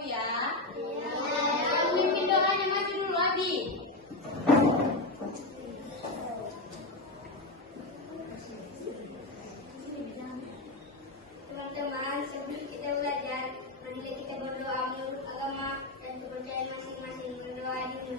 dulu ya. Mimpin doanya, maju dulu Abi. Teman-teman, sebelum kita belajar, marilah kita berdoa menurut agama dan kepercayaan masing-masing. Berdoa dulu.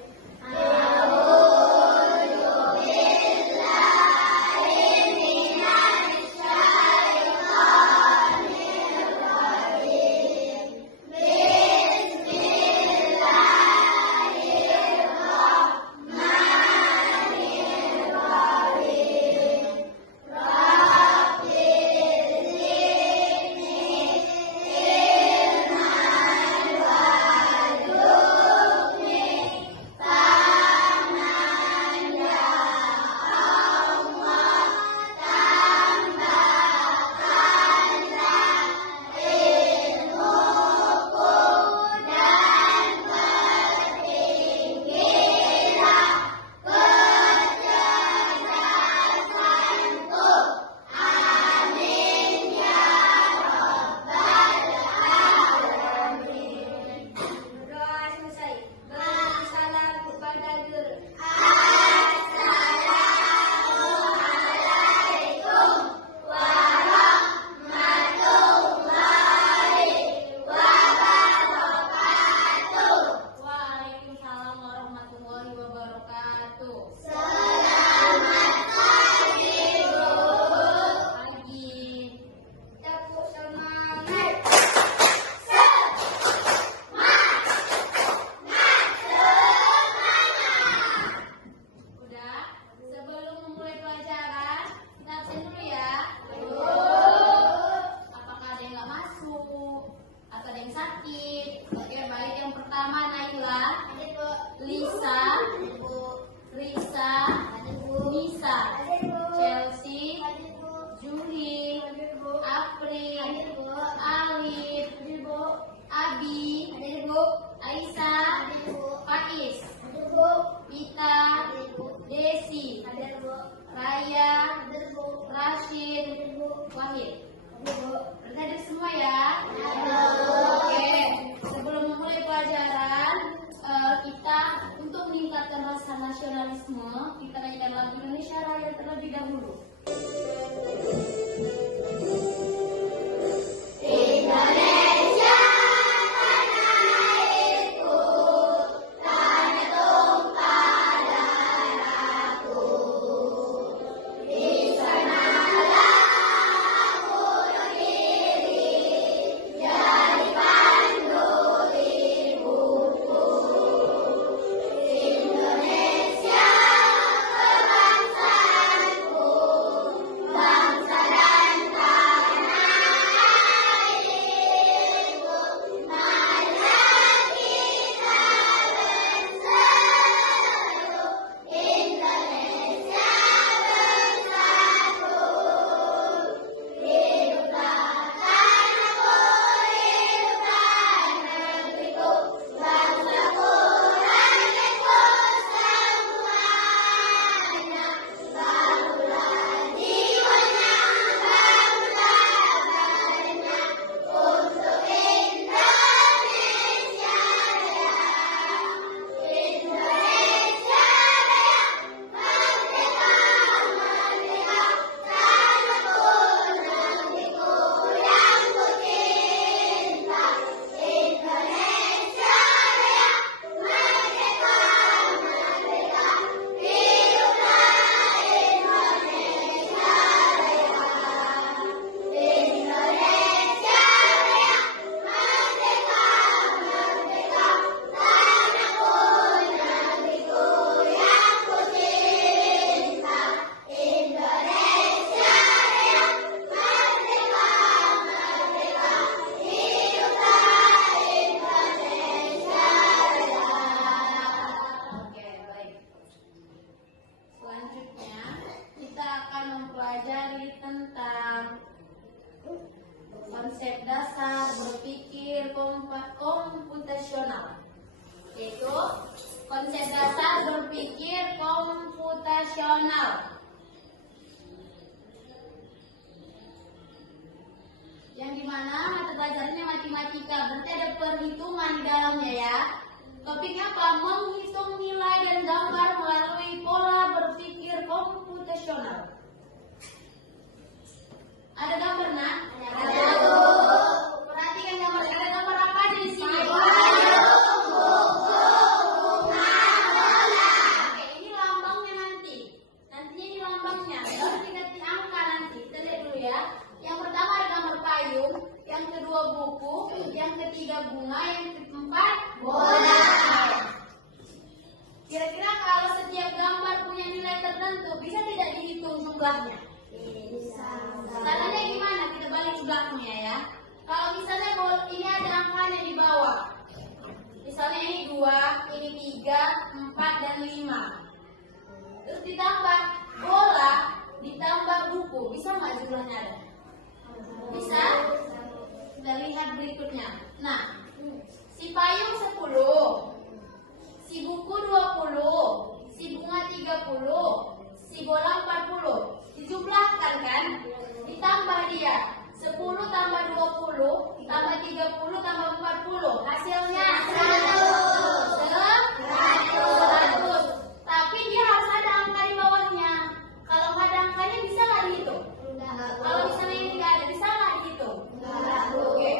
Raya, Rashid, Wahid. Berhadir semua ya? Oke, sebelum memulai pelajaran, kita untuk meningkatkan rasa nasionalisme, kita nyanyikan lagu Indonesia Raya terlebih dahulu. Konsep dasar berpikir komputasional, yaitu konsep dasar berpikir komputasional, yang dimana mata pelajarannya matematika, berarti ada perhitungan di dalamnya ya. Topiknya apa? Menghitung nilai dan gambar melalui pola berpikir komputasional. Ada gambar nak? Ada. Perhatikan gambar. Ada gambar apa aja di sini? Oke, ini lambangnya nanti. Nantinya ini lambangnya. Baru diganti angka nanti. Kita lihat dulu ya. Yang pertama ada gambar payung, yang kedua buku, yang ketiga bunga, yang keempat bola. Kira-kira kalau setiap gambar punya nilai tertentu, bisa tidak dihitung jumlahnya? Bisa. Caranya gimana? Kita balik ke belakangnya ya. Kalau misalnya ini ada angkanya di bawah. Misalnya ini 2, ini 3, 4, dan 5. Terus ditambah bola, ditambah buku. Bisa nggak jumlahnya ada? Bisa? Kita lihat berikutnya. Nah, si payung 10, si buku 20, si bunga 30, si bola 40. Dijumlahkan kan? Ditambah dia 10 tambah 20 tambah 30 tambah 40. Hasilnya 100. Tapi dia harus ada angka di bawahnya. Kalau nggak ada angkanya bisa nggak dihitung? Kalau misalnya ini nggak ada, bisa nggak dihitung? Oke.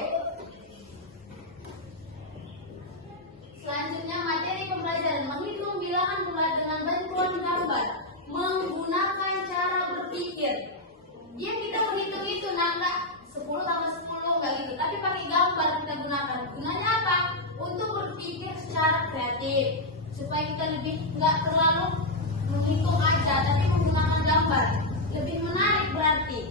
Selanjutnya materi pembelajaran menghitung bilangan bulat dengan bantuan gambar menggunakan cara berpikir. Dia kita menghitung itu nggak 10 tambah 10 nggak gitu, tapi pakai gambar kita gunakan. Gunanya apa? Untuk berpikir secara kreatif supaya kita lebih nggak terlalu menghitung aja, tapi menggunakan gambar lebih menarik berarti.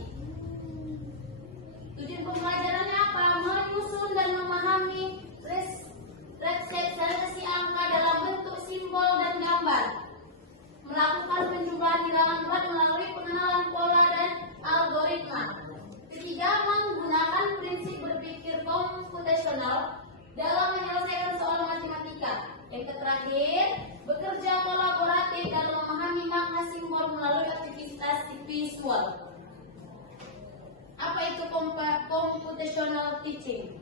Tujuan pembelajarannya apa? Menyusun dan memahami representasi angka dalam bentuk simbol dan gambar. Melakukan penjumlahan bilangan bulat melalui pengenalan pola dan algoritma. Ketiga, menggunakan prinsip berpikir komputasional dalam menyelesaikan soal matematika. Yang terakhir, bekerja kolaboratif dalam memahami makna simbol melalui aktivitas visual. Apa itu computational teaching?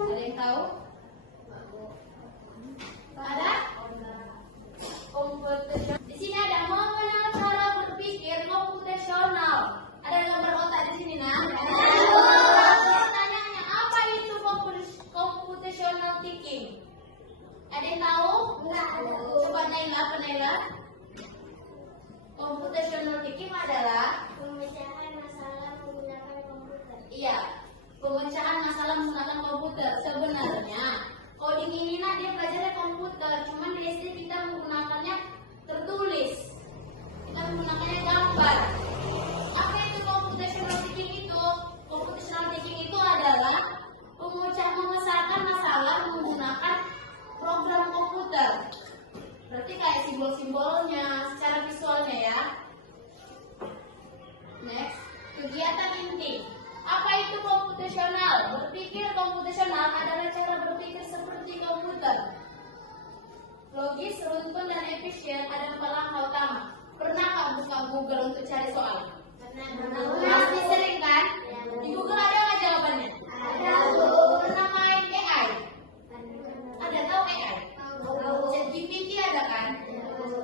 Ada yang tahu? Ada? Komputasional. Di sini ada mengenal cara berpikir komputasional. Ada gambar otak di sini, nah. Pertanyaannya apa itu computational thinking? Ada yang tahu? Enggak. Coba Naila, apa Naila? Computational thinking adalah Pemecahan masalah menggunakan komputer. iya, pemecahan masalah menggunakan komputer. Sebenarnya coding ini nah dia belajarnya komputer, cuman di SD kita menggunakannya tertulis, kita menggunakannya gambar. Apa itu computational thinking itu? Computational thinking itu adalah memecahkan masalah menggunakan program komputer. Berarti kayak simbol-simbolnya, secara visualnya ya. Next, kegiatan inti. Apa itu komputasional? Berpikir komputasional adalah cara berpikir seperti komputer. Logis, runtun, dan efisien ada 4 langkah utama. Pernah nggak buka Google untuk cari soal? Pasti sering kan? Di Google ada nggak jawabannya? Ada. Pernah main AI? Ada tahu AI? ChatGPT ada kan?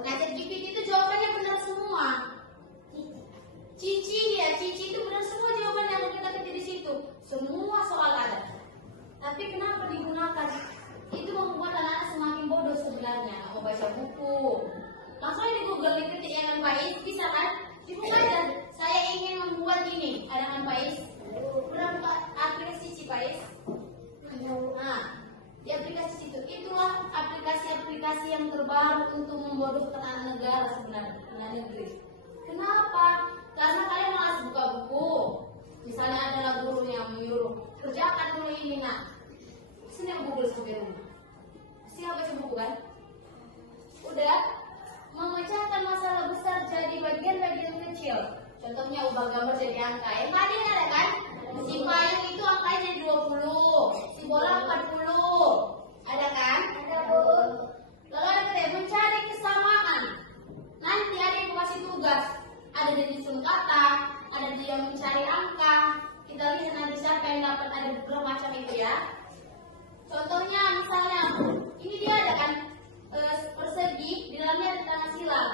Nah, ChatGPT itu jawabannya benar semua. Cici itu benar semua jawabannya kalau kita ketik di situ. Semua soal ada. Tapi kenapa digunakan? Itu membuat anak-anak semakin bodoh sebenarnya. Mau baca buku, langsung di Google diketik yang baik, bisa kan? Ibu aja, saya ingin membuat ini. Ada kan Pais? Berapa aplikasi Cipais? Nah, di aplikasi situ itulah aplikasi-aplikasi yang terbaru untuk membodohkan anak negara sebenarnya, anak negeri. Kenapa? Karena kalian malas buka buku. Misalnya adalah guru yang menyuruh kerjakan dulu ini, nah sini Google sampai rumah. Siapa baca buku kan? Udah memecahkan masalah besar jadi bagian-bagian kecil. Contohnya ubah gambar jadi angka. Yang tadi ada kan? Si payung itu angkanya jadi 20, si bola 40. Ada kan? Ada, Bu. Lalu ada kata mencari kesamaan. Nanti ada yang kasih tugas. Ada dia disusun kata, ada dia mencari angka. Kita lihat nanti siapa yang dapat, ada beberapa macam itu ya. Contohnya misalnya ini dia ada kan persegi, di dalamnya ada tangga silang.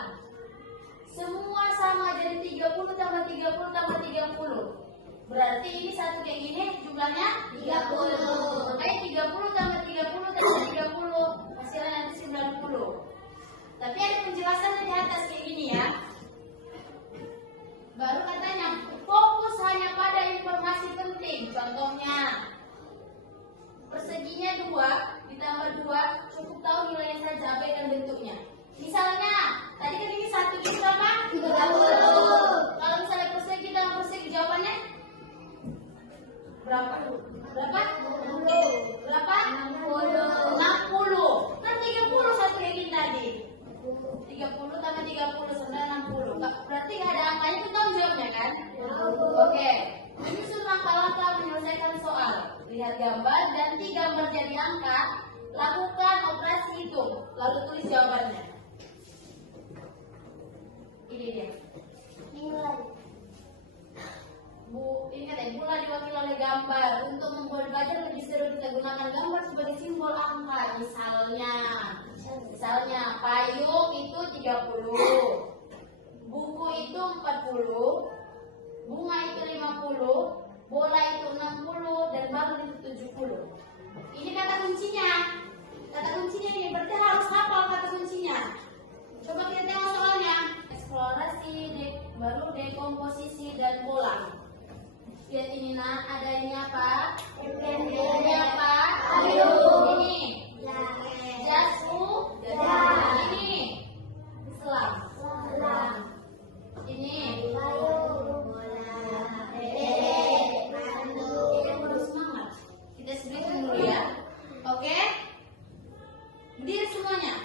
Semua sama, jadi 30 tambah 30 tambah 30. Berarti ini satu kayak gini jumlahnya 30. Makanya 30 tambah 30 tambah 30 hasilnya nanti 90. Tapi ada penjelasan di atas kayak gini ya. Baru katanya fokus hanya pada informasi penting. Contohnya perseginya 2 ditambah 2 cukup tahu nilainya saja, abaikan bentuknya. Misalnya tadi kan ini 1 ini berapa? 30. Kalau misalnya persegi tambah persegi jawabannya berapa? Berapa? 60. Berapa? 60. Kan 30 satu yang ini tadi. 30 tambah 30 sebenarnya 60. Berarti nggak ada angkanya, itu tahu jawabnya kan? Oke. Menyusun langkah-langkah menyelesaikan soal. Lihat gambar, ganti gambar jadi angka, lakukan operasi hitung, lalu tulis jawabannya. Ini dia. Ini katanya pula diwakili oleh gambar. Untuk membuat belajar lebih seru kita gunakan gambar sebagai simbol angka. Misalnya payung itu 30, buku itu 40, bunga itu 50, bola itu 60, dan balon itu 70. Ini kata kuncinya. Kata kuncinya ini berarti harus hafal kata kuncinya. Coba kita tengok soalnya. Eksplorasi, baru dekomposisi dan pola. Lihat ini nak, ada ini apa? Ini apa? Ini jasu, ini selam, ini semangat. Kita sebutkan dulu ya. Oke, berdiri semuanya.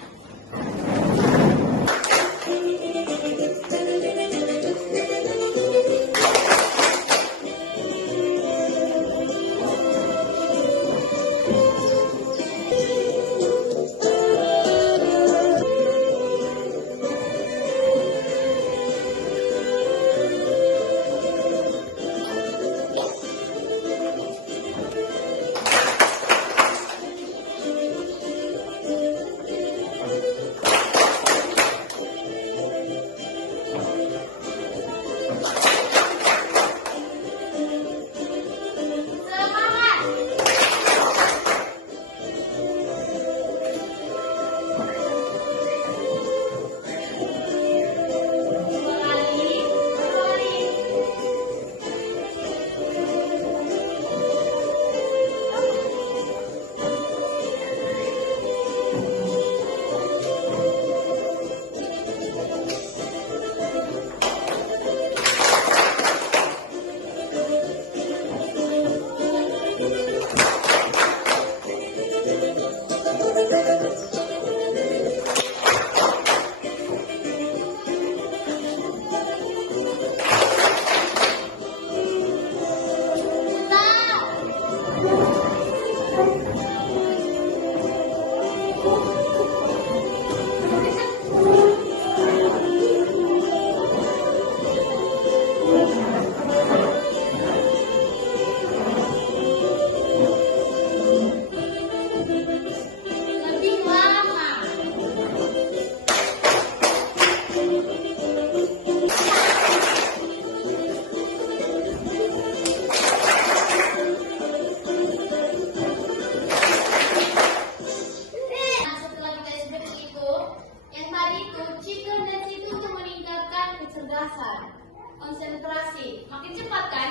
Konsentrasi, makin cepat kan?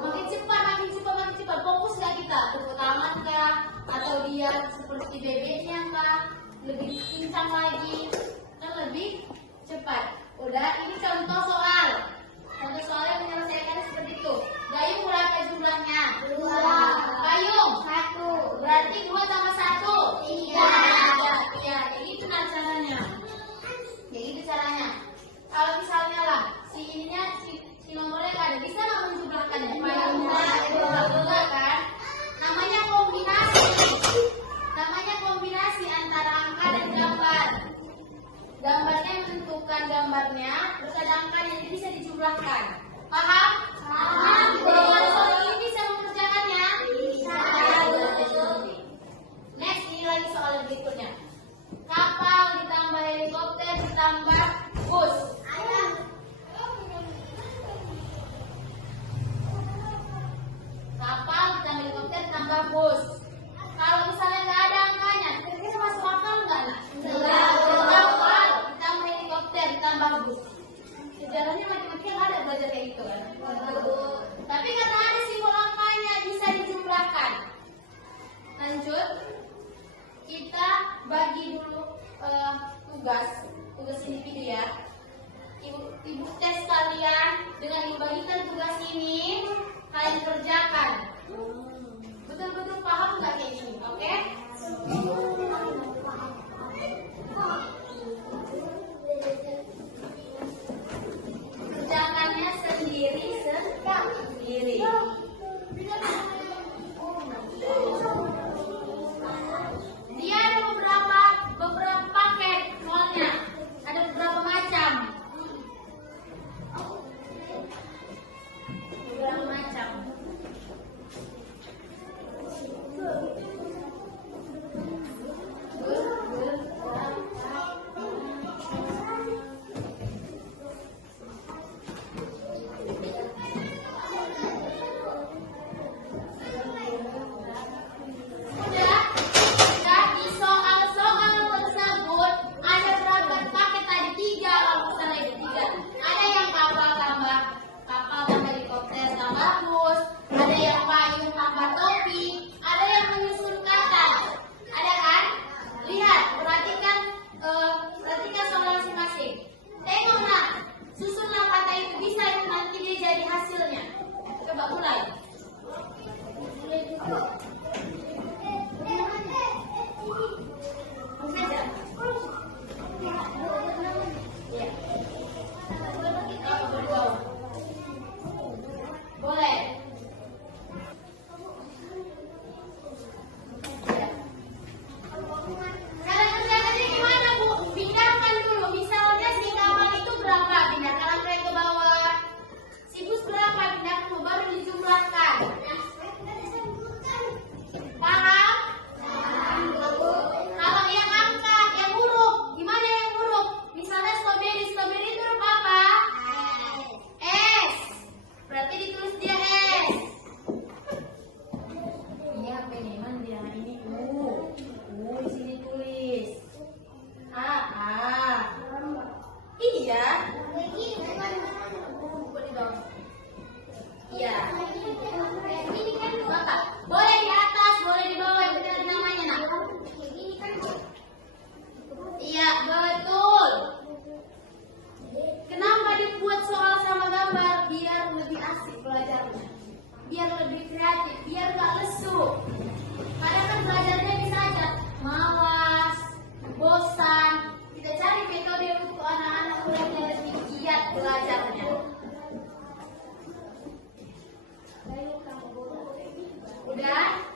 Makin cepat. Fokus gak kita? Tepuk tangan kah? Atau dia seperti bebeknya kah? Lebih kencang lagi? Kan lebih cepat. Udah, ini contoh soal. Contoh soalnya menyelesaikan seperti itu. Gayung berapa jumlahnya? 2. Gayung? 1. Berarti 2 tambah 1? 3. Ya, kayak gitu kan caranya. Kayak gitu caranya. Kalau misalnya lah, si ininya, si nomornya nggak ada, bisa nggak menjumlahkannya? Enggak kan? Namanya kombinasi antara angka dan gambar. Gambarnya menentukan gambarnya, terus ada angkanya, jadi bisa dijumlahkan. Paham? Paham. Kalau ini bisa mengerjakannya? Bisa. Kalau misalnya nggak ada angkanya, kira-kira masuk akal nggak nak? Enggak. Akal. Ditambah helikopter, ditambah bus. Sejarahnya matematika ada belajar kayak gitu kan? Tapi karena ada simbol angkanya bisa dijumlahkan. Lanjut, kita bagi dulu tugas individu ya. Ibu tes kalian dengan ibu bagikan tugas ini, kalian kerjakan. Betul-betul paham nggak kayak gini, oke? Kerjakannya sendiri. Dia ada beberapa paket soalnya, ada beberapa macam. Biar lebih kreatif, biar gak lesu. Kadang kan belajarnya bisa aja malas, bosan. Kita cari metode untuk anak-anak yang lebih giat belajarnya. Udah?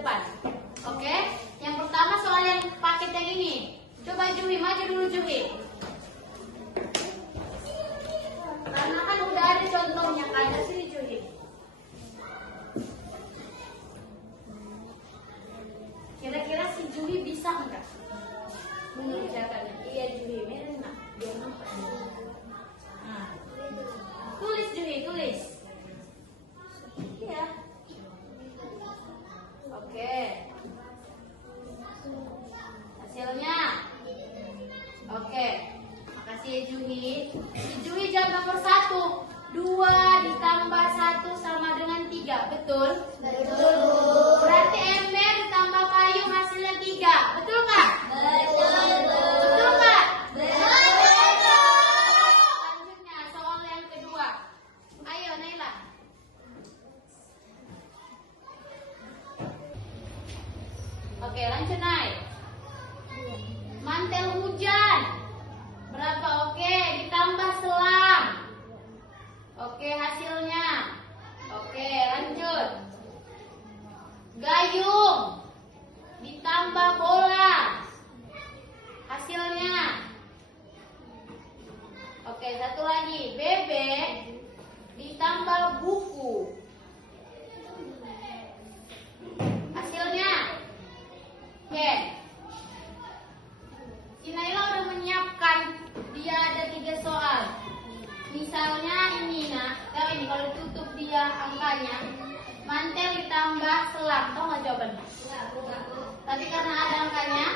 depan. Oke? Yang pertama soal yang paket yang ini. Coba Juhi, maju dulu Juhi. Karena kan udah ada contohnya kan, di sini Juhi. Kira-kira si Juhi bisa enggak mengerjakannya? Iya Juhi, merah enggak? Biar nampak. Nah. Tulis Juhi, tulis. Iya. Oke. Hasilnya. Oke. Makasih ya Juhi. Si Juhi jawab nomor 1. 2 ditambah 1 sama dengan 3. Betul? Betul. Berarti ember ditambah payung hasilnya 3. Betul nggak? Betul. Betul nggak? Betul. Selanjutnya soal yang kedua. Ayo Naila. Oke, lanjut naik. Mantel hujan. Berapa? Oke, ditambah selang. Oke, hasilnya. Oke, lanjut. Gayung ditambah bola. Hasilnya. Oke, satu lagi. Bebek ditambah buku. Hasilnya. Oke. Si Naila udah menyiapkan. Dia ada 3 soal. Misalnya ini ini kalau tutup dia angkanya, mantel ditambah selang. Tahu nggak jawabannya? Tapi karena ada angkanya,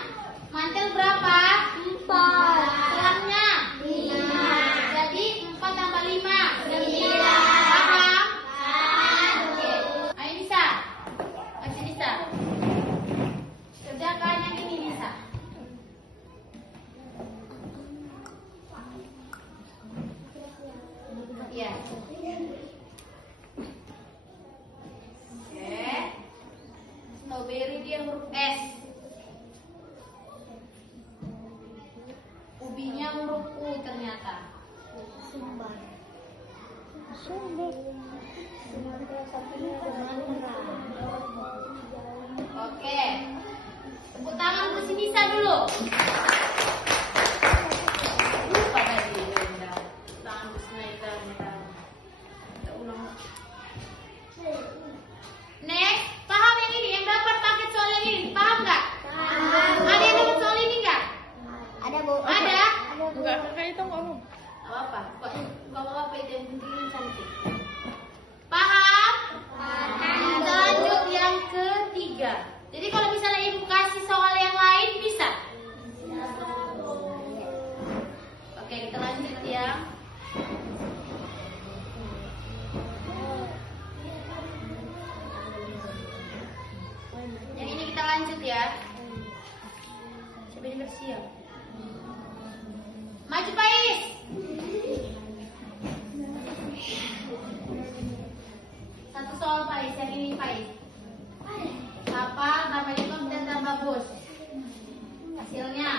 mantel berapa? 4. Selangnya 5. Jadi 4 tambah 5 9. Paham? Oke. Ayo bisa. Masih bisa. Kerjakan yang ini bisa. Ya. Oke. Strawberry dia huruf S. Ubinya huruf U ternyata. Oke. Tepuk tangan untuk si Nisa dulu. Lupa tadi. Tangan untuk si Naila. Kita ulang. Next, paham yang ini? Yang dapat paket soal yang ini, paham nggak? Ada yang dapat soal ini nggak? Ada Bu. Ada? Enggak, kakak itu ngomong. Apa? Kok apa itu yang penting cantik? Paham? Kita lanjut yang ketiga. Jadi kalau misalnya ibu kasih soal yang lain bisa? Oke, kita lanjut ya. Yang ini kita lanjut ya. Siapa ini bersiap? Maju Pais. Satu soal Pais, yang ini Pais. Kapal tambah helikopter tambah bus. Hasilnya.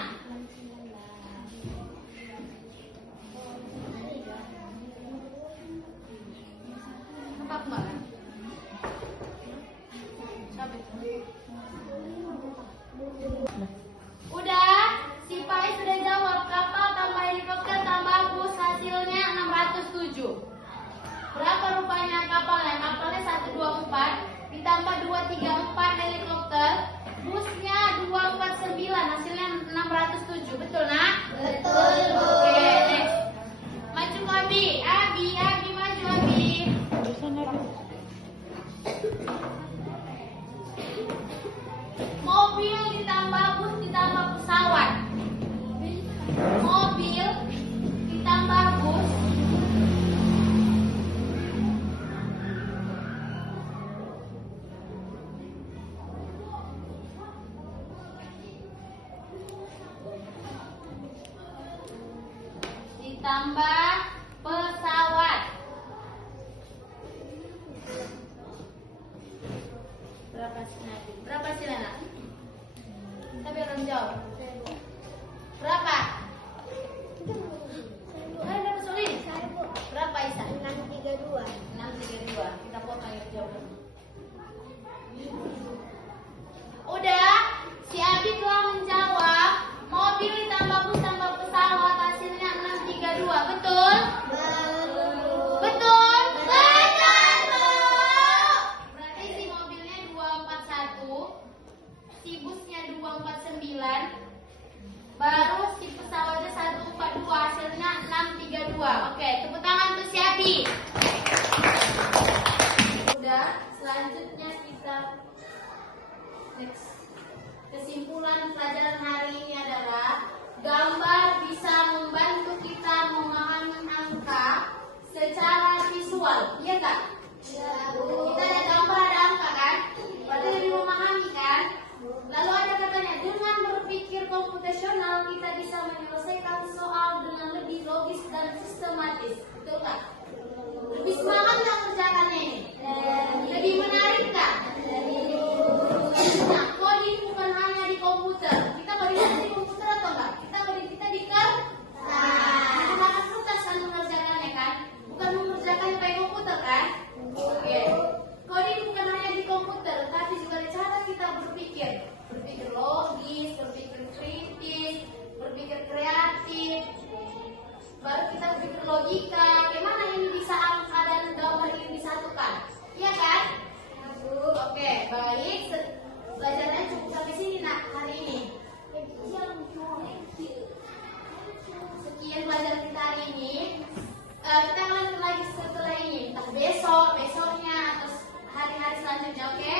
Apa kemarin? Siapa itu? Udah, si Pai sudah jawab. Kapal tambah helikopter tambah bus hasilnya 607. Berapa rupanya kapalnya? Kapalnya 124 ditambah 234 helikopter. Busnya 249 hasilnya 607. Betul nak? Betul Bu. Oke, next. Maju ke Abi. Abi maju Abi. Mobil ditambah bus ditambah pesawat. Mobil ditambah bus ditambah pesawat. Berapa sih nanti? Berapa sih Lena? Tapi orang jawab. Berapa? Ayo dapat solid. Berapa Isa? 632. 632. Kita potong ya jawabannya. si busnya 249, baru si pesawatnya 142, hasilnya 632. Oke, tepuk tangan untuk si Abi. Udah, selanjutnya kita next. Kesimpulan pelajaran hari ini adalah gambar bisa membantu kita memahami angka secara visual, iya kak? Kita ada gambar, ada angka kan? Berarti lebih memahami kan? Lalu ada katanya, dengan berpikir komputasional kita bisa menyelesaikan soal dengan lebih logis dan sistematis. Betul kak? Lebih semangat nggak kerjakannya ini? Lebih menarik kak? Nah, coding bukan hanya di komputer. Kita coding di komputer atau enggak? Kita coding kita di kertas. Menggunakan kertas kan mengerjakannya kan? Bukan mengerjakannya pakai komputer kan? Oke. Coding bukan hanya di komputer, tapi juga di cara kita berpikir. Berpikir logis, berpikir kritis, berpikir kreatif. Baru kita berpikir logika. Bagaimana ini bisa angka dan gambar ini disatukan? Iya kan? Oke, baik. Belajarnya cukup sampai sini nak hari ini. Sekian pelajaran kita hari ini. Kita lanjut lagi setelah ini, entah besok, besoknya, atau hari-hari selanjutnya. Oke?